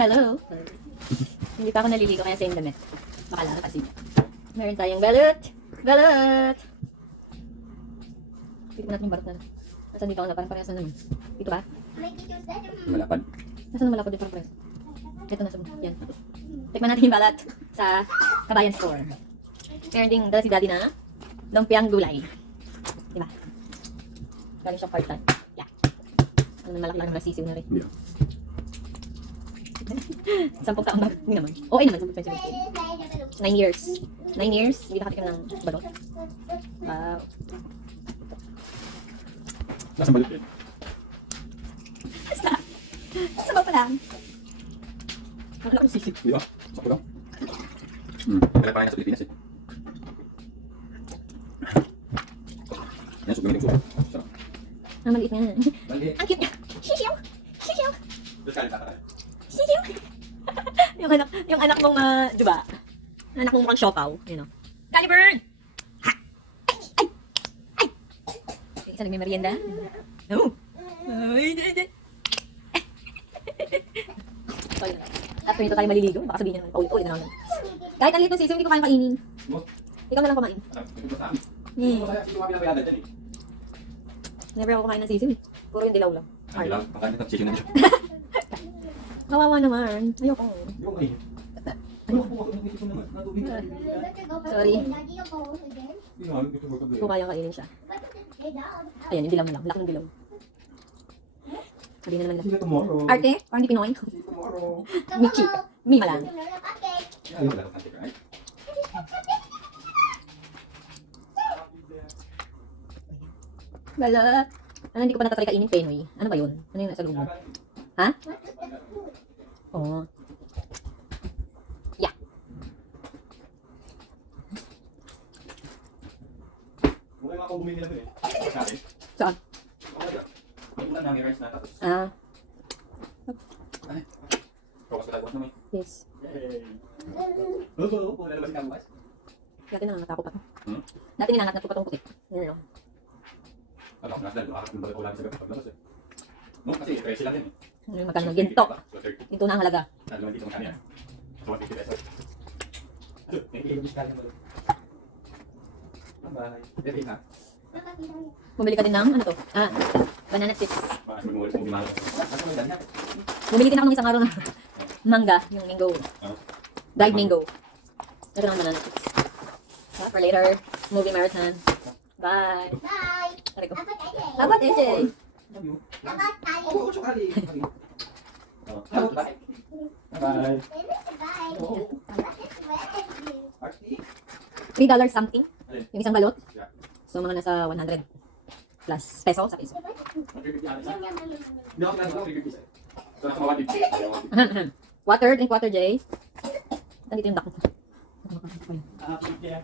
Hello. Hindi pa ako naliligo kaya same damit. Baka lang kasi. Meron tayong balot. Balot! Pili ko natin yung balot na. Nasaan dito ako na? Parang parehas na naman. Dito ba? Malapad. Nasaan na malapad dito parang parehas? Ito na sa yan. Tikman natin yung balat sa Kabayan Store. Meron ding dala si Daddy na lumpiang gulay. Diba? Galing siyang part-time. Yeah. Ano naman malaki lang naman sisiw na rin. Yeah. 10 taon na. Hindi naman. Okay naman, 10 taon. 9 years. 9 years, hindi nakatikim ng balot. Wow. Nasaan balot yun? Sa ba pa lang? Ang laki ng sisig. Di ba? Sakto lang. Kaya parang nasa Pilipinas eh. Yan, sugar ng sugar. Sarap. Ah, maliit nga. Maliit. Ang cute niya. Sisiyaw! Sisiyaw! Tapos kalit tatay. Sisiyaw! yung anak mong, diba? Anak mong mukhang siopaw. You know. Caliburn! Ha! Ay! Ay! Ay! Isa nagmay merienda. No! Ay! Ay! Ay! Sorry na. After nito tayo maliligo, baka sabihin niya naman paulit-ulit na naman. Kahit ang liit ng sisiw, hindi ko kayang kainin. Ikaw na lang kumain. Never ako kumain ng sisiw. Puro yung dilaw lang. Ay lang, pakain na sisig na siya. Kawawa naman. Ayoko. Sorry. Hindi ko kayang kainin siya. Ayan, yung dilaw na lang. Laki ng dilaw. Sabi na naman lang. Tomorrow. Arte? Parang di Pinoy. Tomorrow. Michi. Mima lang. Ayaw, wala kang antik, right? Balot. Ano, hindi ko pa natatry kainin Pinoy. Ano ba yun? Ano yung nasa loob mo? Ha? Oo. Yeah. Mukha nga akong bumili na doon eh. Sabi? Saan? May ulan na, may rice na, tapos. Ah, Focus ko talaga naman. yes. Yay! Oo, kung lalabas ka bukas. Dati nangangat ako pa to. Hmm? Dati ninangat ko pa tong puti. Yun, no? Alam ko, nasa dahil yung balik ko lang sa gabi paglabas eh. No, kasi presyo lang yun eh. Yung magkano ginto. So, 30. Ginto na ang halaga. Naman dito magkano yan. So, 150 pesos. May ilubis ka yung bye-bye. Ready na. Bumili ka din ng, ano to? Ah, banana chips. Mas mag-ulit mo gimana. Ano mo dyan yan? Bumili din ako ng isang araw ng mangga, yung mango. Dried mango. Ito naman banana chips. For later, movie marathon. Bye. Bye. Sabi ko. Dapat Dapat, AJ. Love you. Dapat tayo. Oh, sukali. Bye. Bye. Bye. Oh, Bye. Artie. $3 something. Alin? Yung isang balot. Yeah. So, mga nasa 100 plus peso sa piso. 150 ano isa? Hindi ako pinasok ng 350 isa. So, nasa mga 150. Water, drink water, Jay. Nandito yung dako. Yeah.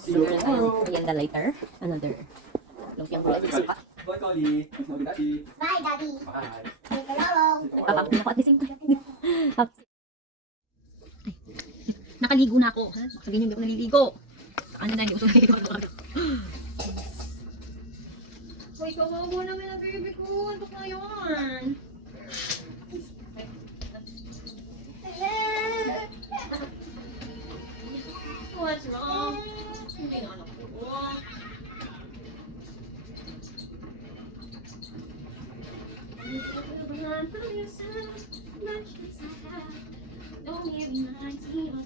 See So, you meron tayong tomorrow. merienda later. Another lumpiang gulay ng suka. Bye, Collie. Mas mga daddy. Bye, Daddy. Bye. Take a roll. Papapin ako at the same time. Nakaligo na ako. Ha? Baka sabihin niyo hindi ako naliligo. Ano na, hindi ko naliligo. Uy, kawawa naman ang baby ko. Ano ba yun? What's wrong? Hindi na anak ko. Only reminds me of you.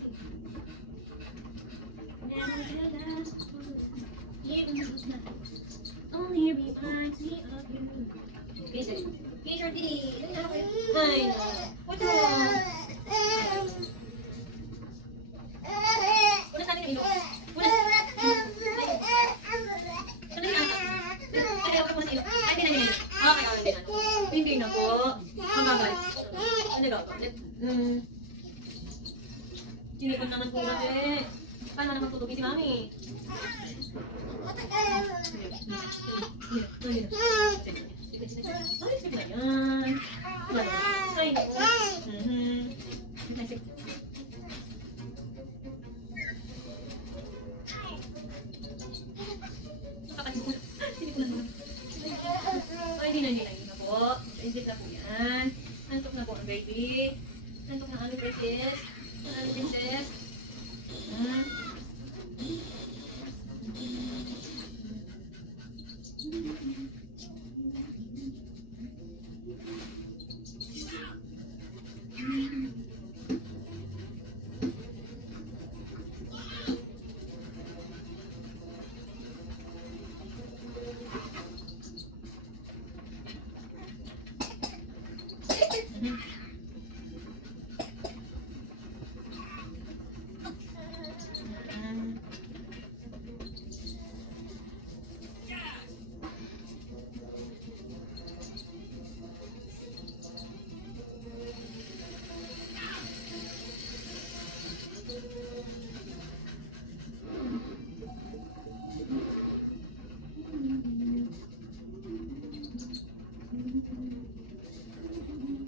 Never did that. Even though it's not. Only reminds me of you. Peter, Peter, Didi. Ay, no. What's wrong? Punas natin yung ilong. Punas. Sandali lang. Ay, ako punas ilong. Ay, hindi na. Okay, okay, hindi na. Hindi na po. Mababay. Hindi na. Sinikot naman po na eh. Paano naman tutugin si Mami? Ay, sige na yan. Ay, naku. Ay, hindi na po. Isip na po Yan. Antok na po ang baby. Antok na ang aming princess. Ang aming princess. Yan.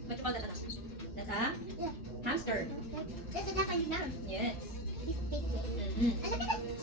What you call that, anak? That's a Yeah. hamster. This is not my now. Yes. This big thing. Mm. And look at this.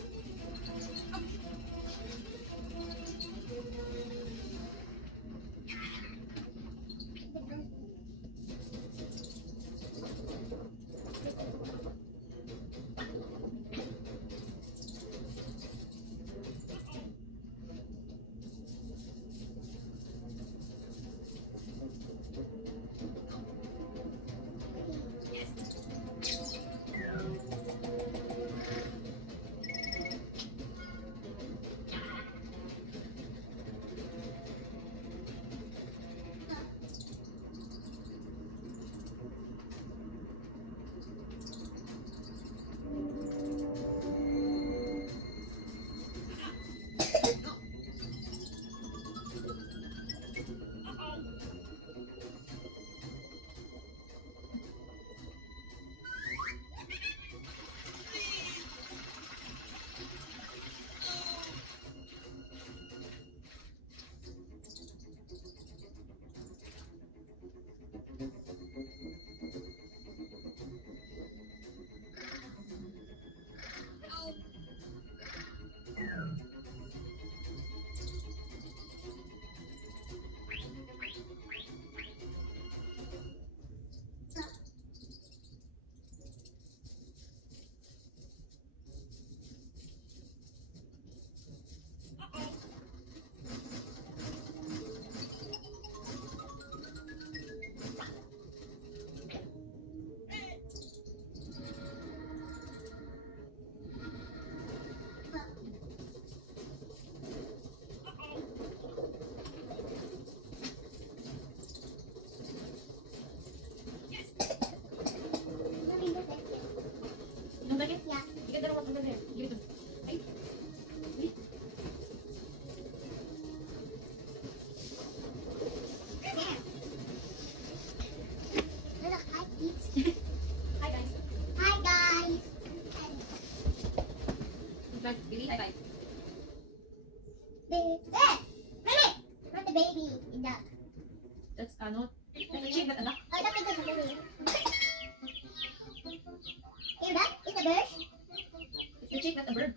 Anong lagi? Yeah. Ikaw dalawa kang ganyan. Give it to me. Ay. Ay. There. Look, hi, kids. Hi guys. Hi, guys. Bye. Billy, hi bye. Baby. Eh! Baby! Not the baby. In the... That's ano? That's a chick, that anak. Oh, that's the baby. Hear that? It's a bird. It's a chick, not a bird.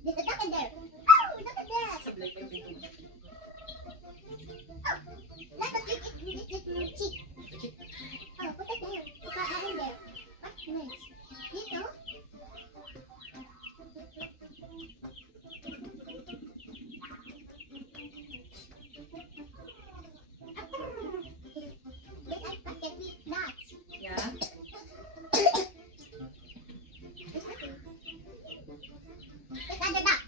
There's a duck in there. Oh, look at that. Sablay pa yung pinto. Oh, look at this little chick. It's a chick. Oh, put it there. Put that in there. What's next? Dito? This I bucket with nuts. Yeah. There's nothing. There's other duck.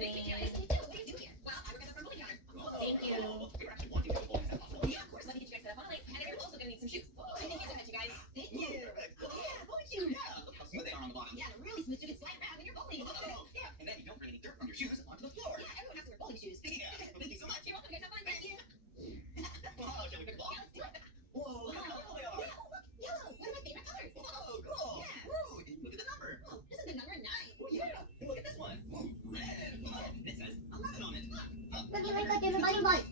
darling. Thank you. Pag-iway ka, tinubay yung ball.